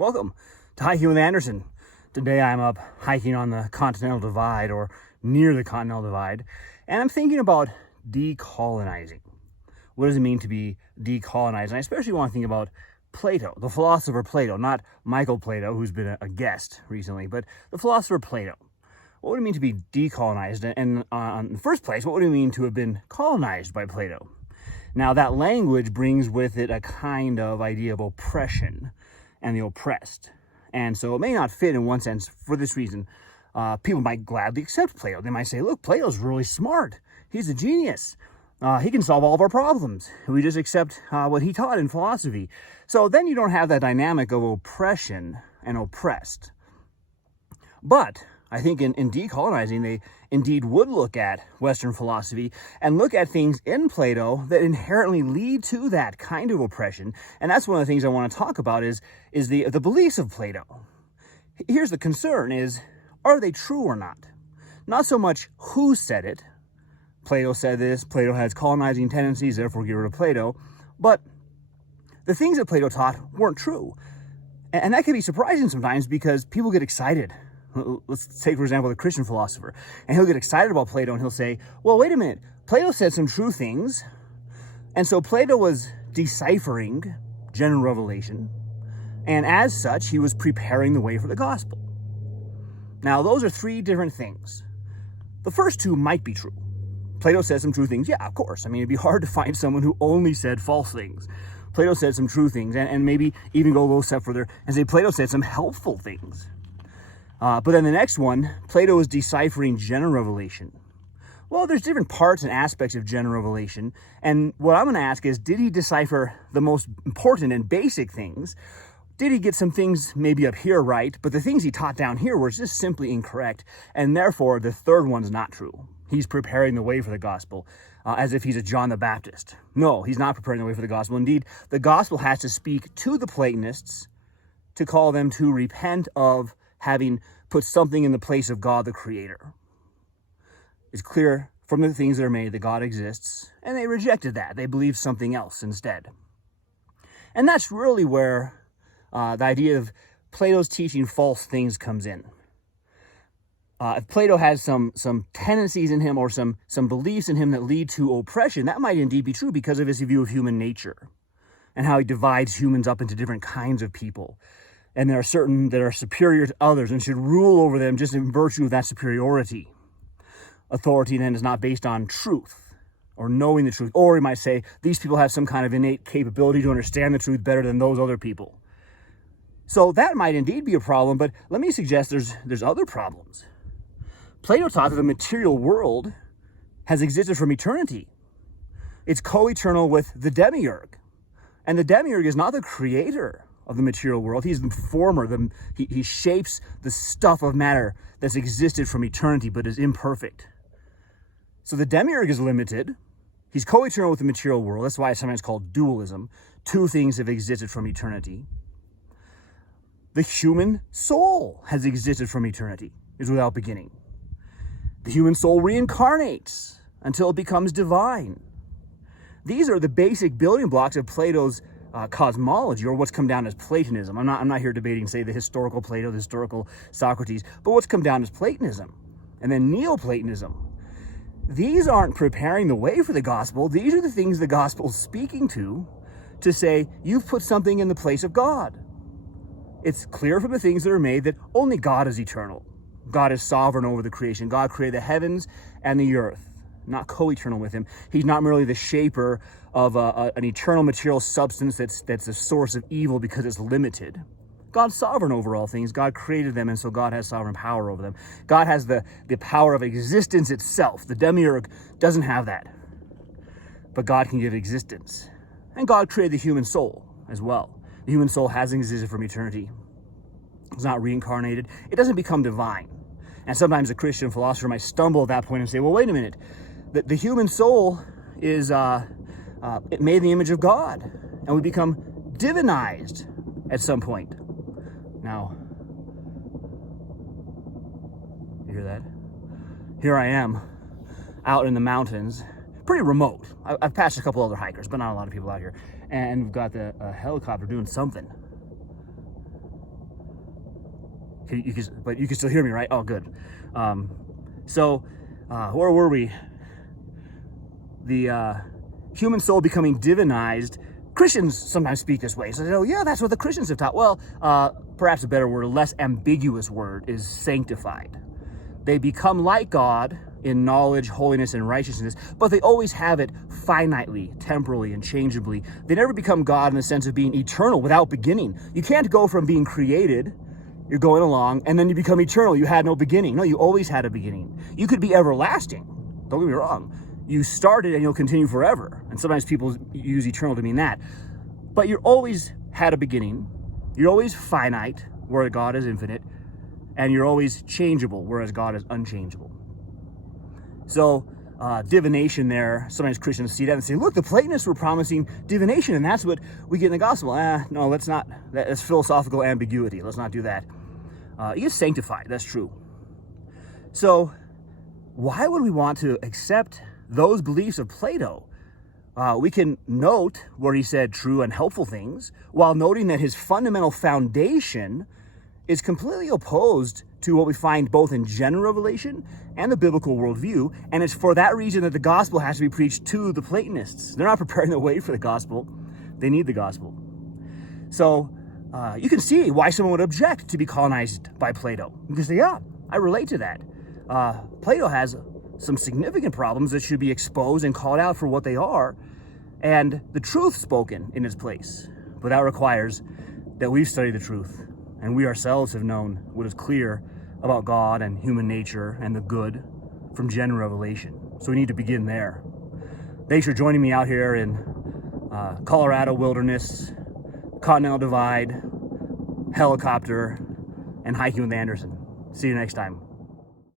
Welcome to Hiking with Anderson. Today I'm up hiking on the Continental Divide or near the Continental Divide, and I'm thinking about decolonizing. What does it mean to be decolonized? And I especially want to think about Plato, the philosopher Plato, not Michael Plato, who's been a guest recently, but the philosopher Plato. What would it mean to be decolonized? And in the first place, what would it mean to have been colonized by Plato? Now, that language brings with it a kind of idea of oppression and the oppressed. And so it may not fit in one sense. For this reason, people might gladly accept Plato. They might say, look, Plato's really smart. He's a genius. He can solve all of our problems. We just accept what he taught in philosophy. So then you don't have that dynamic of oppression and oppressed. But I think in decolonizing, they indeed would look at Western philosophy and look at things in Plato that inherently lead to that kind of oppression. And that's one of the things I want to talk about is the beliefs of Plato. Here's the concern is, are they true or not? Not so much who said it. Plato said this, Plato has colonizing tendencies, therefore get rid of Plato. But the things that Plato taught weren't true. And that can be surprising sometimes because people get excited. Let's take, for example, the Christian philosopher. And he'll get excited about Plato and he'll say, well, wait a minute. Plato said some true things. And so Plato was deciphering general revelation. And as such, he was preparing the way for the gospel. Now, those are three different things. The first two might be true. Plato said some true things. Yeah, of course. I mean, it'd be hard to find someone who only said false things. Plato said some true things and maybe even go a little step further and say Plato said some helpful things. But then the next one, Plato is deciphering general revelation. Well, there's different parts and aspects of general revelation. And what I'm going to ask is, did he decipher the most important and basic things? Did he get some things maybe up here right? But the things he taught down here were just simply incorrect. And therefore, the third one's not true. He's preparing the way for the gospel as if he's a John the Baptist. No, he's not preparing the way for the gospel. Indeed, the gospel has to speak to the Platonists to call them to repent of having put something in the place of God the Creator. It's clear from the things that are made that God exists, and they rejected that. They believed something else instead. And that's really where the idea of Plato's teaching false things comes in. If Plato has some tendencies in him or some beliefs in him that lead to oppression, that might indeed be true because of his view of human nature and how he divides humans up into different kinds of people. And there are certain that are superior to others and should rule over them just in virtue of that superiority. Authority then is not based on truth or knowing the truth. Or he might say, these people have some kind of innate capability to understand the truth better than those other people. So that might indeed be a problem, but let me suggest there's other problems. Plato taught that the material world has existed from eternity. It's co-eternal with the demiurge. And the demiurge is not the creator of the material world. He's the former. He shapes the stuff of matter that's existed from eternity but is imperfect. So the demiurge is limited. He's co-eternal with the material world. That's why it's sometimes called dualism. Two things have existed from eternity. The human soul has existed from eternity, is without beginning. The human soul reincarnates until it becomes divine. These are the basic building blocks of Plato's cosmology, or what's come down as Platonism. I'm not here debating, say, the historical Plato, the historical Socrates, but what's come down as Platonism. And then Neoplatonism. These aren't preparing the way for the gospel. These are the things the gospel's speaking to say, you've put something in the place of God. It's clear from the things that are made that only God is eternal. God is sovereign over the creation. God created the heavens and the earth, not co-eternal with him. He's not merely the shaper of an eternal material substance that's a source of evil because it's limited. God's sovereign over all things. God created them, and so God has sovereign power over them. God has the power of existence itself. The demiurge doesn't have that. But God can give existence. And God created the human soul as well. The human soul has existed from eternity. It's not reincarnated. It doesn't become divine. And sometimes a Christian philosopher might stumble at that point and say, well, wait a minute. The human soul is made in the image of God, and we become divinized at some point. Now, you hear that? Here I am out in the mountains, pretty remote. I've passed a couple other hikers, but not a lot of people out here. And we've got the helicopter doing something. But you can still hear me, right? Oh, good. Where were we? The human soul becoming divinized. Christians sometimes speak this way. So they go, yeah, that's what the Christians have taught. Well, perhaps a better word, a less ambiguous word, is sanctified. They become like God in knowledge, holiness, and righteousness, but they always have it finitely, temporally, and changeably. They never become God in the sense of being eternal without beginning. You can't go from being created, you're going along, and then you become eternal. You had no beginning. No, you always had a beginning. You could be everlasting. Don't get me wrong. You started and you'll continue forever. And sometimes people use eternal to mean that. But you always had a beginning. You're always finite, where God is infinite. And you're always changeable, whereas God is unchangeable. So divination there, sometimes Christians see that and say, look, the Platonists were promising divination, and that's what we get in the gospel. No, let's not. That's philosophical ambiguity. Let's not do that. He is sanctified. That's true. So why would we want to accept those beliefs of Plato? We can note where he said true and helpful things, while noting that his fundamental foundation is completely opposed to what we find both in general revelation and the biblical worldview, and it's for that reason that the gospel has to be preached to the Platonists. They're not preparing the way for the gospel. They need the gospel. So you can see why someone would object to be colonized by Plato. Because, yeah, I relate to that. Plato has some significant problems that should be exposed and called out for what they are, and the truth spoken in its place. But that requires that we've studied the truth, and we ourselves have known what is clear about God and human nature and the good from general revelation. So we need to begin there. Thanks for joining me out here in Colorado wilderness, Continental Divide, helicopter, and hiking with Anderson. See you next time.